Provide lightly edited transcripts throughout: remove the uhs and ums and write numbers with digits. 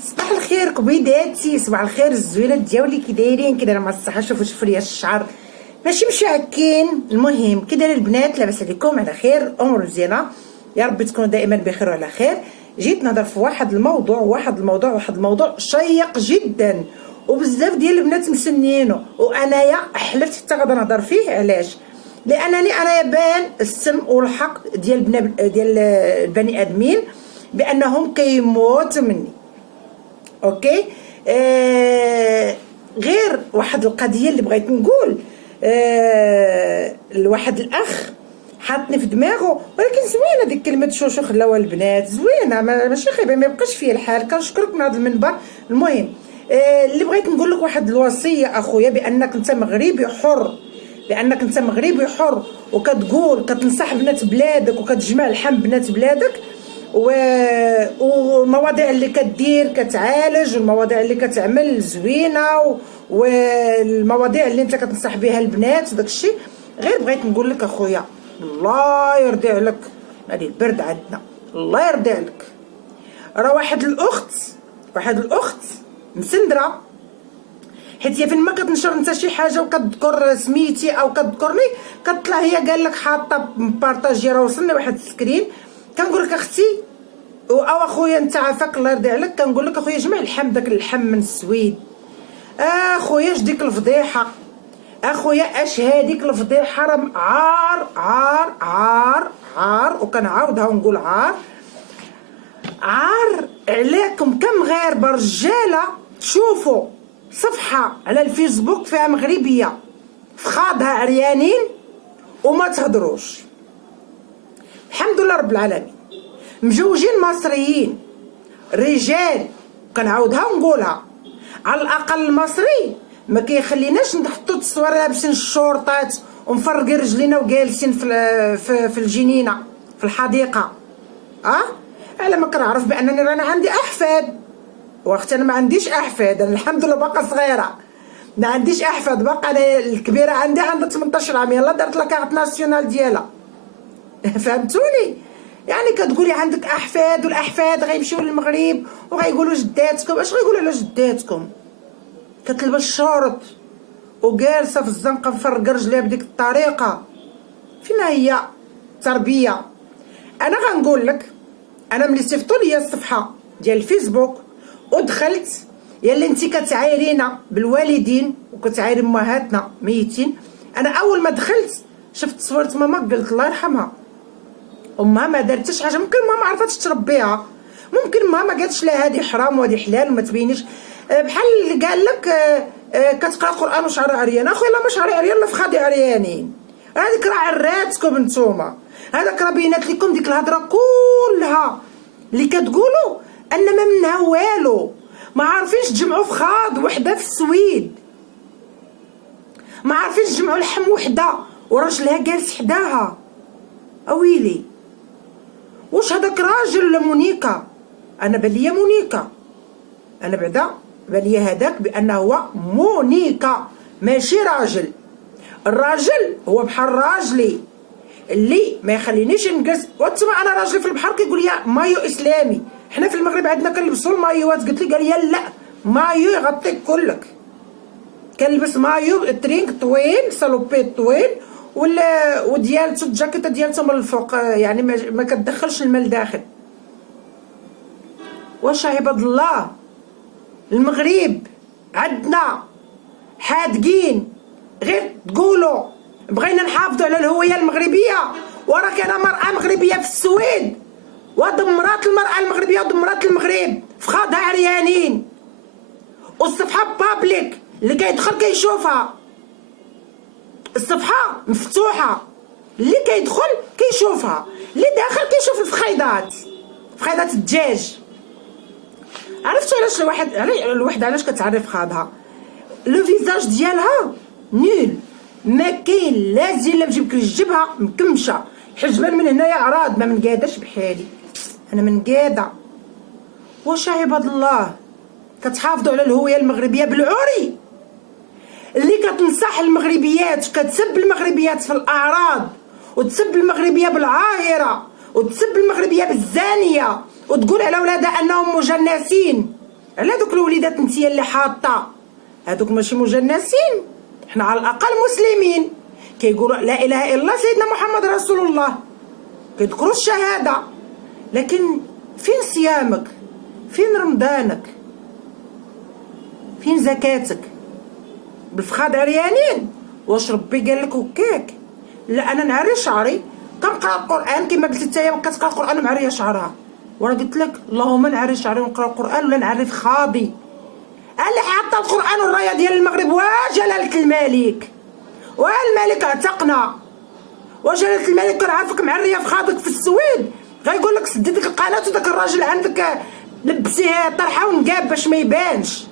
صباح الخير كبيداتي، صباح الخير الزوينات ديالي، كي دايرين؟ كي دايره مع الصحه؟ شوفوا ليا الشعر ماشي مشعكين. المهم كي دايرين البنات؟ لاباس عليكم؟ على خير؟ امور مزيانه يا ربي، تكونوا دائما بخير وعلى خير. جيت نهضر في واحد الموضوع شيق جدا، وبزاف ديال البنات مسنيينه، وانايا حلفت حتى غادي نهضر فيه. علاش؟ لانني انايا بان السم والحق ديال البني ادمين بانهم كيموتوا مني. اوكي. غير واحد القضيه اللي بغيت نقول. لواحد الاخ حاطني في دماغه، ولكن زوينه ديك كلمه شوشو خلاوها البنات، زوينه ماشي خايبه، ما يبقاش فيا الحال. كنشكرك من هذا المنبر. المهم اللي بغيت نقول لك واحد الوصيه اخويا، بانك انت مغربي حر، لانك انت مغربي حر وكتقول كتنصح بنات بلادك وكتجمع لحم بنات بلادك، والمواضيع اللي كدير كتعالج، والمواضيع اللي كتعمل زوينه، والمواضيع اللي انت كتنصح بها البنات وداك الشيء. غير بغيت نقول لك اخويا، الله يرضي عليك، هذه البرد عندنا، الله يرضي عليك. راه واحد الاخت مسندره، حيت هي فين ما كتنشر انت شي حاجه وكتذكر سميتي او كتذكرني، كتطلع هي قال لك حاطه بارطاجي. راه وصلني واحد السكرين، كنقول لك اختي او اخويا انت عافاك الله يرضي عليك، كنقول لك اخويا جمع اللحم، داك اللحم من السويد. اخويا اش ديك الفضيحه؟ اخويا اش هاديك الفضيحه؟ راه عار عار عار عار، وكنعاودها ونقول عار عار عليكم كمغاربه رجاله. تشوفوا صفحه على الفيسبوك فيها مغربيه فخاضها عريانين وما تهضروش. الحمد لله رب العالمين، مجوجين مصريين رجال، كنعاودها ونقولها، على الاقل المصري ما كيخليناش نحطوا التصوير لابسين الشورطات ومفرقين رجلينا وجالسين في الجنينه في الحديقه. على ما كنعرف بانني رانا عندي احفاد، وقت انا ما عنديش احفاد، انا الحمد لله باقا صغيره، ما عنديش احفاد باقا. انا الكبيره عندها 18 عام، يلا دارت لا كارت ناسيونال ديالها. فهمتوني؟ يعني كتقولي عندك احفاد، والاحفاد غيمشيو للمغرب وغيقولوا جداتكم. اش غيقولوا على جداتكم؟ كتلبس شورط وجالسه في الزنقه مفرقه رجليها بديك الطريقه، فين هي تربيه؟ انا غنقول لك، انا ملي صيفطوا لي الصفحه ديال الفيسبوك ودخلت، يلي انت كتعايرينا بالوالدين وكتعايري امهاتنا ميتين، انا اول ما دخلت شفت صورة ماما قلت الله يرحمها، امها ما دارتش حاجه، ممكن ماما عرفتش تربيها، ممكن ماما قالتش لا هذه حرام وهذه حلال وما تبينيش. بحال اللي قال لك كتقرا القران وشعرها عريان. اخويا لا، ما شعري عريان لا فخادي عريانين، هذيك راه عراتكم نتوما، هذاك راه بينات لكم ديك الهضره كلها اللي كتقولوا ان ما منها والو. ما عارفينش تجمعوا فخاد وحده في السويد، ما عارفينش تجمعوا لحم وحده وراجلها جالس حداها. اويلي، واش هذاك راجل ولا مونيكا؟ انا باليا مونيكا، انا بعدا باليا هذاك بانه هو مونيكا ماشي راجل. الراجل هو بحال راجلي اللي ما يخلينيش نجلس. وانتما انا راجلي في البحر كيقول لي مايو اسلامي، حنا في المغرب عندنا كنلبسوا المايوات. قلت لي، قال لي لا، مايو يغطيك كلك، كنلبس مايو ترينك طويل، سالوبيت طويل، ولا وديالته الجاكيطه ديالته من الفوق، يعني ما كتدخلش الماء لداخل. واش عباد الله المغرب عندنا حادقين غير تقولوا بغينا نحافظوا على الهويه المغربيه، وراه كاينه مراه مغربيه في السويد ودمرات المراه المغربيه ودمرات المغرب فخاضها عريانين، والصفحه بابليك اللي كيدخل كيشوفها، الصفحه مفتوحه، اللي كيدخل كيشوفها، اللي داخل كيشوف فخيضات الدجاج. عرفتوا علاش الواحد علاش كتعرف خاضها؟ لو فيزاج ديالها نيل، ما كاين لا زين لا بجيبك الجبهه مكمشه، حجبان من هنايا عراض، ما منقاداش بحالي، انا منقاده. واش عباد الله كتحافظوا على الهويه المغربيه بالعري؟ اللي كتنصح المغربيات وكتسب المغربيات في الاعراض، وتسب المغربيه بالعاهره، وتسب المغربيه بالزانيه، وتقول على ولادها انهم مجنسين. على دوك الوليدات نتيا اللي حاطه هذوك ماشي مجنسين، حنا على الاقل مسلمين كيقولوا لا اله الا الله سيدنا محمد رسول الله، كيذكروا الشهاده. لكن فين صيامك؟ فين رمضانك؟ فين زكاتك؟ بالفخاد عريانين؟ واش ربي قال لك هكاك؟ لا انا نعري شعري كنقرا القران كما قلت نتايا كتقرا القران ومعريه شعرها، وانا قلت لك اللهم نعري شعري ونقرا القران ولا نعري فخاضي. اللي حاطه القران والرايه ديال المغرب وجلاله الملك والملك اعتقنا وجلاله الملك كنعرفك معريه فخاضك في السويد غايقول لك سدي ديك القناه وداك الراجل عندك لبسيه طرحه ونقاب باش ما يبانش.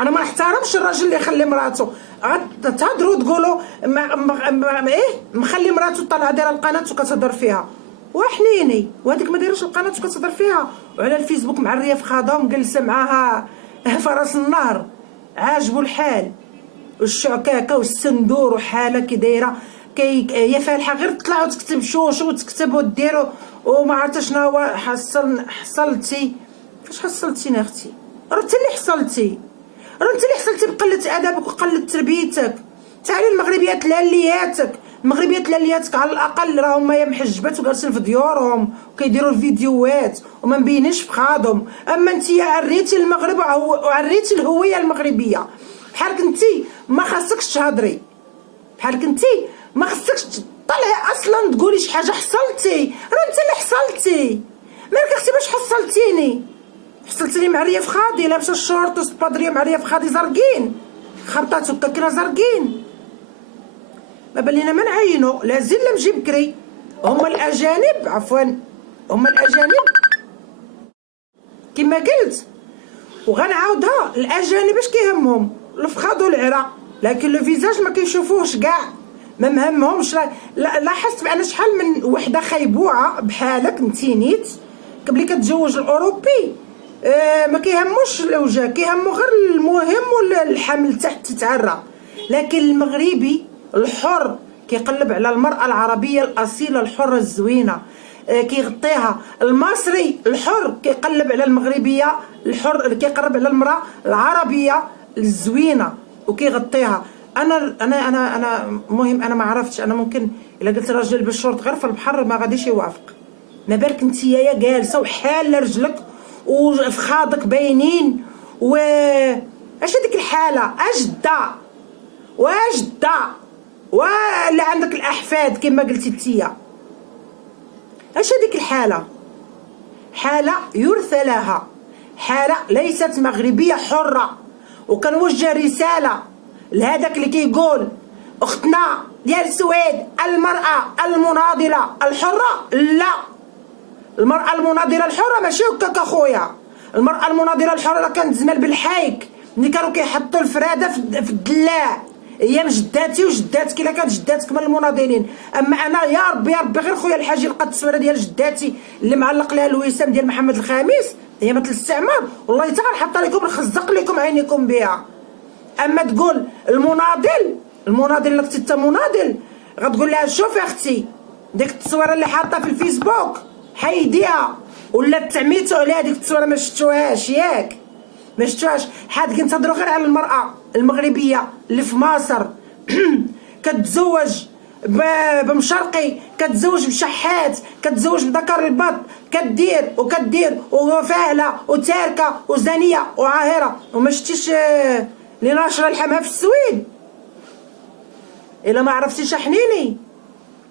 انا ما نحترمش الراجل اللي يخلي مراته تهضروا تقولوا مخلي مراته طالعه دايره القناه وكتهضر فيها وحنيني، وهذيك ما دايرش القناه وكتهضر فيها وعلى الفيسبوك معريه في خاضها ومجلسه معاها فرس النهر عاجبو الحال والشعكاكه والسندور وحاله كي دايره يا فالحه غير تطلع وتكتب شوش وتكتب وديروا وما عرفت شنو هو حصلتي. فاش حصلتيني اختي؟ راه انت اللي حصلتي، راه انت اللي حصلتي بقله ادبك وقله تربيتك. تعالي المغربيات لالياتك، المغربيات لالياتك على الاقل راهم يا محجبات وجالسين في ديورهم وكيديروا الفيديوهات وما مبينينش في خادهم. اما انت عريتي المغرب وعريتي الهويه المغربيه. بحالك انت ما خاصكش تهضري، بحالك انت ما خاصكش طلعي اصلا تقولي شي حاجه حصلتي، راه انت اللي حصلتي. مالك اختي باش حصلتيني معريه في خادي لابسه الشورت والسبادريه معريه في خادي زرقين خبطات وكاكنا زرقين. ما بالينا ما نعينو لازلنا نجي بكري. هما الاجانب هما الاجانب كما قلت وغنعاودها، الاجانب اش كيهمهم الفخاد والعرق، لكن لو فيزاج ما كيشوفوهش كاع، ما مهمهمش. لاحظت بان شحال من وحده خيبوعه بحالك نتينيت قبل كتزوج الاوروبي ما كيهموش الوجه، كيهمو غير المهم ولا الحمل تحت تتعرى. لكن المغربي الحر كيقلب على المرأة العربية الأصيلة الحرة الزوينة كيغطيها. المصري الحر كيقلب على المغربية الحر كيقرب على المرأة العربية الزوينة وكيغطيها. انا مهم انا ما عرفتش، انا ممكن الا قلت راجل بالشورت غير في البحر ما غاديش يوافق. ما بالك انت يا جالسه وحاله رجلك وفخاضك باينين اش هذيك الحاله واجده ولا عندك الاحفاد كما قلتي انتيا. اش هذيك الحاله؟ حاله يرثى لها، حاله ليست مغربيه حره. وكنوجه رساله لهذاك اللي كيقول اختنا ديال السويد المراه المناضله الحره. لا، المراه المناضله الحره ماشي هكاك اخويا. المراه المناضله الحره كانت زمان بالحايك ملي كانوا كيحطوا الفراده في الدلاع ايام جداتي وجداتك الا كانت جداتك من المناضلين. اما انا يا ربي غير خويا الحاج لقات التصويره ديال جداتي اللي معلق لها الوسام ديال محمد الخامس ايامات الاستعمار، والله حتى غنحط لكم نخزق لكم عينيكم بها. اما تقول المناضل اللي كنتي انت مناضل غتقول لها شوفي اختي ديك التصويره اللي حاطه في الفيسبوك حيديها ولا تعميتو عليها ديك التصويره ما شفتوهاش ياك ما شفتوهاش. حاد كنتهضروا غير على المراه المغربيه اللي في مصر كتزوج بمشرقي، كتزوج بشحات، كتزوج بذكر البط، كدير وفاهله وتاركه وزانيه وعاهره. وما شتيش اللي ناشره لحمها في السويد؟ الا ما عرفتيش حنيني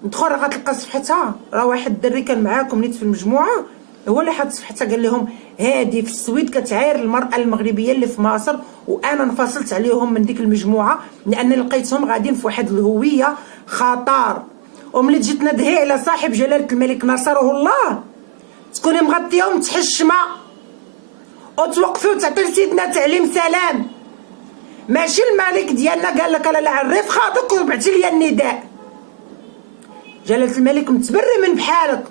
ندخل غتلقى صفحتها. راه واحد الدري كان معاكم نيت في المجموعه هو اللي حط صفحتها قال لهم هادي في السويد كتعاير المراه المغربيه اللي في مصر. وانا انفصلت عليهم من ديك المجموعه لان لقيتهم غاديين في واحد الهويه خطر. وملي تجي تنادهي على صاحب جلاله الملك نصره الله تكوني مغطيه ومتحشمه وتوقفي وتعطي لسيدنا تعليم سلام. ماشي الملك ديالنا قال لك انا لا عرف خاطك وبعتي لي النداء. جلاله الملك متبري من بحالك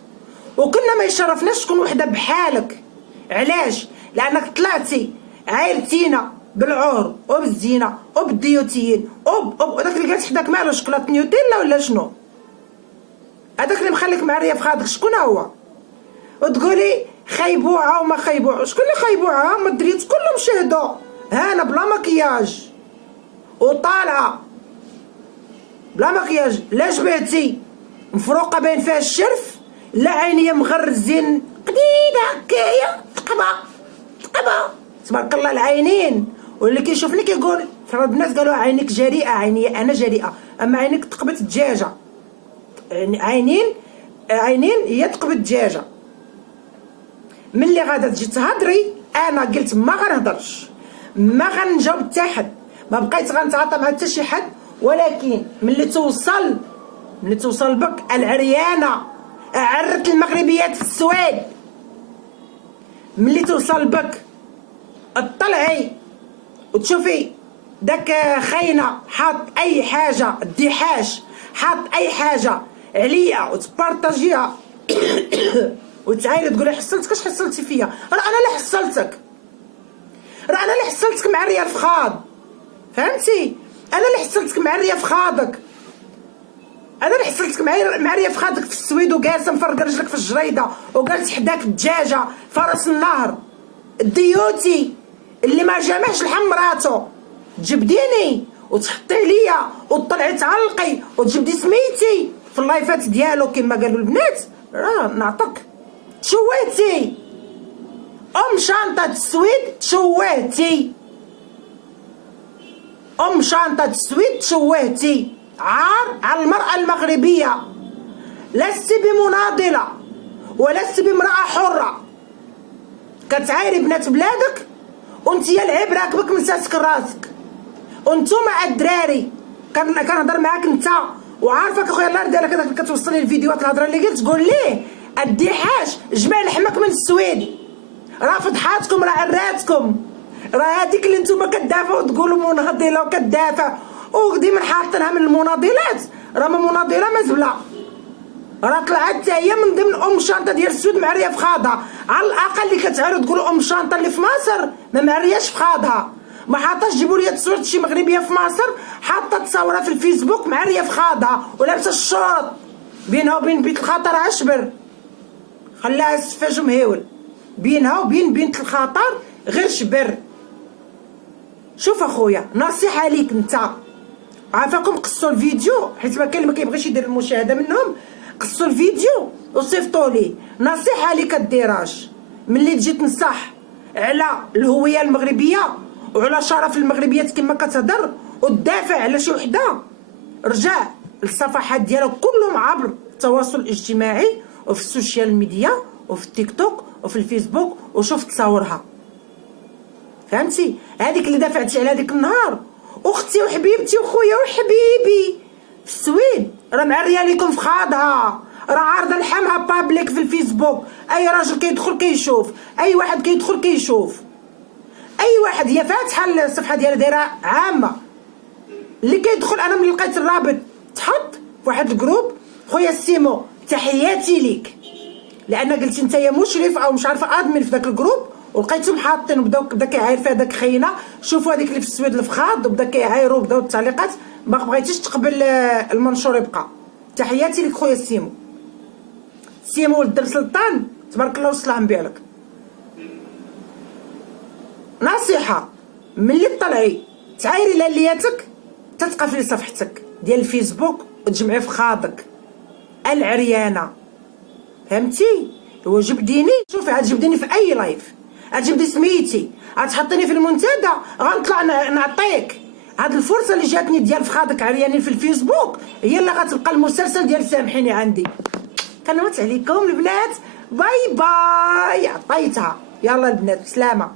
وكنا ما يشرفناش تكون وحده بحالك. علاش؟ لانك طلعتي عايرتينا بالعور وبالزينه وبالديوتيين وداك اللي جالس حداك مالو شكلاط نيوتيلا ولا شنو؟ هذاك اللي مخليك معريه في خاطرك شكون هو؟ وتقولي خيبوعه وما خيبوعه. شكون اللي خيبوعه؟ هما الدريات كلهم شهدوا، هانا بلا مكياج وطالعه بلا مكياج، لا جبهتي مفروقه باين فيها الشرف، لا عينيا مغرزين قديده هكايا تقبه تبارك الله العينين. واللي كيشوفني كيقول فرد الناس قالوا عينيك جريئه، عيني انا جريئه، اما عينيك تقبت دجاجه، عينين هي تقبت دجاجه. ملي غادا تجي تهضري انا قلت ما غنهضرش، ما غنجاوب حتى حد، ما بقيت غنتعاطى مع حتى شي حد. ولكن ملي توصل بك العريانه، عرت المغربيات في السويد، ملي توصل بك اطلعي وتشوفي داك خاينه حاط اي حاجه الدحاش، حاط اي حاجه عليا وتبارطاجيها وتعايري تقولي حصلتك. اش حصلتي فيا؟ راه انا اللي حصلتك، معريه في خاض، فهمتي؟ انا اللي حصلتك معريه في خاضك، انا اللي حصلتك معريه في خاضك في السويد، وجالسه مفرقه رجلك في الجريده، وجالس حداك الدجاجه فرس النهر الديوتي اللي ما جامعش لحم مراتو، تجبديني وتحطي ليا وتطلعي تعلقي وتجبدي سميتي في اللايفات ديالو كما قالوا البنات. راه نعطيك تشوهتي شانطه السويد، تشوهتي عار على المرأة المغربية. لست بمناضلة ولست بامرأة حرة، كتعايري بنات بلادك وانت يا العيب راكبك من ساسك راسك. وانتوما الدراري كنهضر معاك انت وعارفك اخويا الله يرضي عليك، كتوصلي الفيديوهات الهضره اللي قلت تقول ليه الدحاش جمع لحمك من السويد، راه فضحاتكم، راه عراتكم، راه هذيك اللي نتوما كتدافعوا وتقولوا مناضله وكتدافع وديما حاطينها من المناضلات، راه مناضله مزبله، راه طلعت حتى هي من ضمن شانطه ديال السويد معريه في خاضها. على الاقل اللي كتعرض تقول شانطه اللي في مصر ما معرياش في خاضها، ما حاطاش جيبوا لي تصوير شي مغربيه في مصر حاطه تصاورها في الفيسبوك معريه في خاضها ولابسه الشورط بينها وبين بيت الخطر عشبر، خلاها السفاج مهيول، بينها وبين بنت الخطر غير شبر. شوف اخويا نصيحه ليك انت، عافاكم قصوا الفيديو حيت ما كاين ما كيبغيش يدير المشاهده منهم، قصوا الفيديو وصيفطوا لي. نصيحه ليك الديراج ملي تجي تنصح على الهويه المغربيه وعلى شرف المغربيات كما كتهضر وتدافع على شي وحده، رجع للصفحات ديالك كلهم عبر التواصل الاجتماعي وفي السوشيال ميديا وفي التيك توك وفي الفيسبوك وشوف تصاورها، فهمتي؟ هذيك اللي دافعتي على هذيك النهار اختي وحبيبتي وخويا وحبيبي في السويد راه معريه ليكم في خاضها، راه عارضه لحمها بابليك في الفيسبوك، اي راجل كيدخل كيشوف، اي واحد كيدخل كيشوف، اي واحد هي فاتحه الصفحه ديالها دايره عامه، اللي كيدخل. انا ملي لقيت الرابط تحط في واحد الجروب خويا سيمو تحياتي ليك، لان قلتي انت يا مشرف او مش عارفه ادمن في داك الجروب، ولقيتهم حاطين بدا كيعاير فيها داك خينا، شوفوا هذيك اللي في السويد اللي في خاض وبدا كيعايروا بداو التعليقات، ما بغيتيش تقبل المنشور يبقى. تحياتي لك خويا سيمو ولد سلطان تبارك الله والصلاه نبيع لك. نصيحه ملي تطلعي تعايري لالياتك تتقفلي صفحتك ديال الفيسبوك وتجمعي في خاضك العريانه، فهمتي؟ هو جبديني، شوفي غتجبديني في اي لايف، غتجبدي سميتي، غتحطيني في المنتدى، غنطلع نعطيك. هاد الفرصه اللي جاتني ديال فخاضك عريانين في الفيسبوك هي اللي غتبقى المسلسل ديال سامحيني عندي. كنوت عليكم البنات، باي باي، عطيتها، يلا البنات بسلامه.